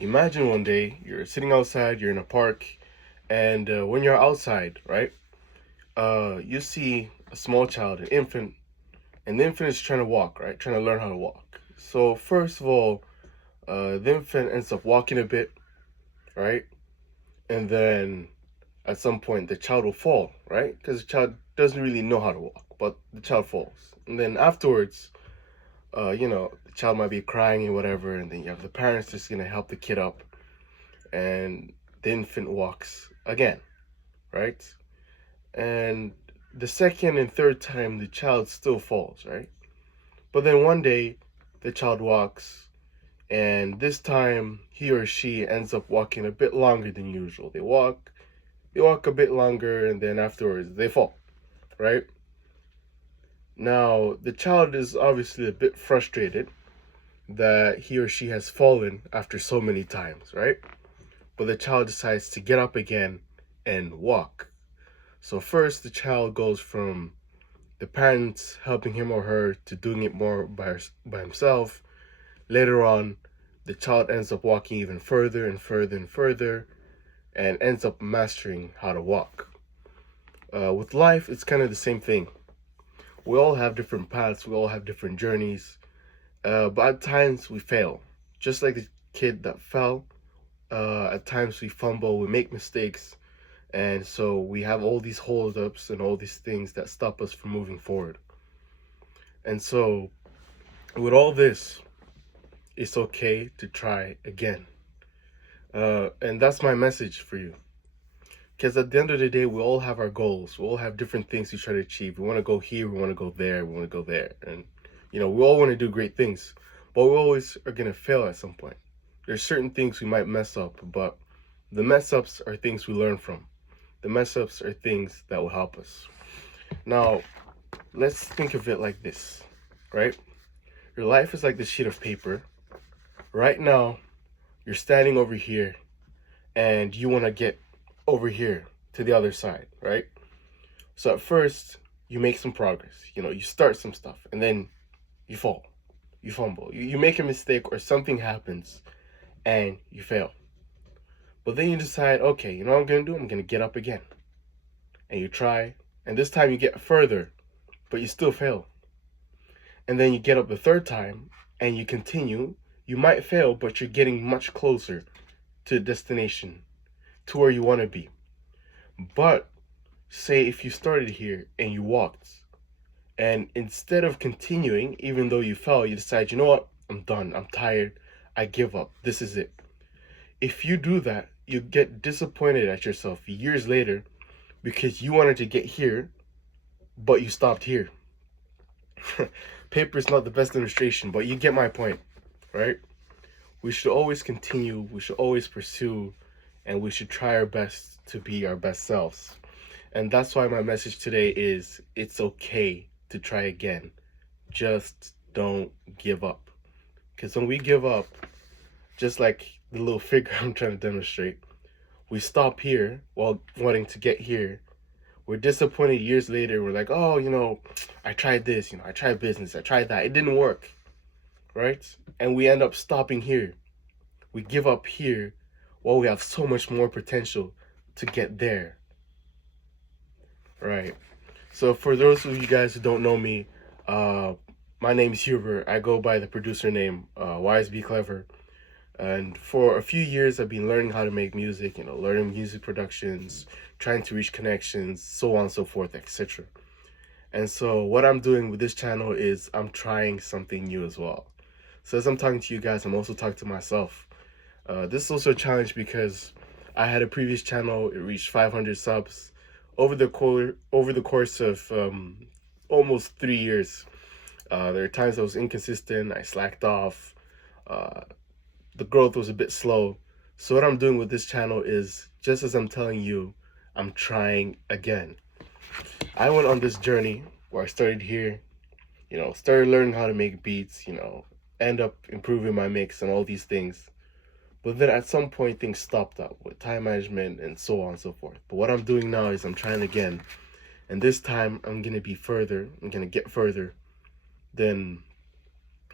Imagine one day you're sitting outside, you're in a park, and when you're outside, right, you see a small child, an infant, and the infant is trying to walk, right, trying to learn how to walk. So first of all, the infant ends up walking a bit, right, and then at some point the child will fall, right, because the child doesn't really know how to walk, but the child falls, and then afterwards, the child might be crying and whatever, and then you have the parents just gonna help the kid up and the infant walks again, right? And the second and third time, the child still falls, right? But then one day, the child walks, and this time he or she ends up walking a bit longer than usual. They walk a bit longer, and then afterwards they fall, right? Now, the child is obviously a bit frustrated that he or she has fallen after so many times, right? But the child decides to get up again and walk. So first, the child goes from the parents helping him or her to doing it more by himself. Later on, the child ends up walking even further and further and further and ends up mastering how to walk. With life, it's kind of the same thing. We all have different paths, we all have different journeys, but at times we fail. Just like the kid that fell, at times we fumble, we make mistakes, and so we have all these holdups and all these things that stop us from moving forward. And so, with all this, it's okay to try again. And that's my message for you. Because at the end of the day, we all have our goals. We all have different things we try to achieve. We want to go here, we want to go there, we want to go there. And, we all want to do great things. But we always are going to fail at some point. There's certain things we might mess up, but the mess ups are things we learn from. The mess ups are things that will help us. Now, let's think of it like this, right? Your life is like this sheet of paper. Right now, you're standing over here and you want to get over here to the other side, right? So at first, you make some progress. You start some stuff and then you fall. You fumble. You make a mistake or something happens and you fail. But then you decide, okay, you know what I'm going to do? I'm going to get up again. And you try, and this time you get further, but you still fail. And then you get up the third time and you continue. You might fail, but you're getting much closer to the destination, to where you want to be. But say if you started here and you walked, and instead of continuing, even though you fell, you decide, you know what? I'm done. I'm tired. I give up. This is it. If you do that, you get disappointed at yourself years later because you wanted to get here, but you stopped here. Paper is not the best illustration, but you get my point, right? We should always continue, we should always pursue, and we should try our best to be our best selves. And that's why my message today is it's okay to try again. Just don't give up. Because when we give up, just like the little figure I'm trying to demonstrate, we stop here while wanting to get here. We're disappointed years later. We're like, oh, I tried this, I tried business, I tried that. It didn't work, right? And we end up stopping here. We give up here while we have so much more potential to get there, right? So for those of you guys who don't know me, my name is Hubert. I go by the producer name Wise Be Clever. And for a few years, I've been learning how to make music, learning music productions, trying to reach connections, so on and so forth, etc. And so what I'm doing with this channel is I'm trying something new as well. So as I'm talking to you guys, I'm also talking to myself. This is also a challenge because I had a previous channel. It reached 500 subs over the course of almost 3 years. There are times I was inconsistent. I slacked off. The growth was a bit slow. So what I'm doing with this channel is, just as I'm telling you, I'm trying again. I went on this journey where I started here, started learning how to make beats, end up improving my mix and all these things. But then at some point things stopped up with time management and so on and so forth. But what I'm doing now is I'm trying again. And this time I'm going to be further. I'm going to get further than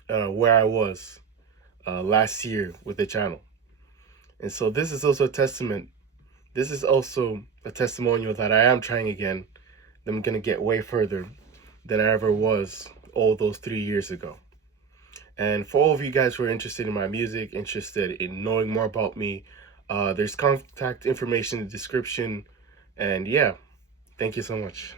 where I was last year with the channel. And so this is also a testament. This is also a testimonial that I am trying again. That I'm gonna get way further than I ever was all those 3 years ago. And for all of you guys who are interested in my music, interested in knowing more about me, there's contact information in the description. And yeah, thank you so much.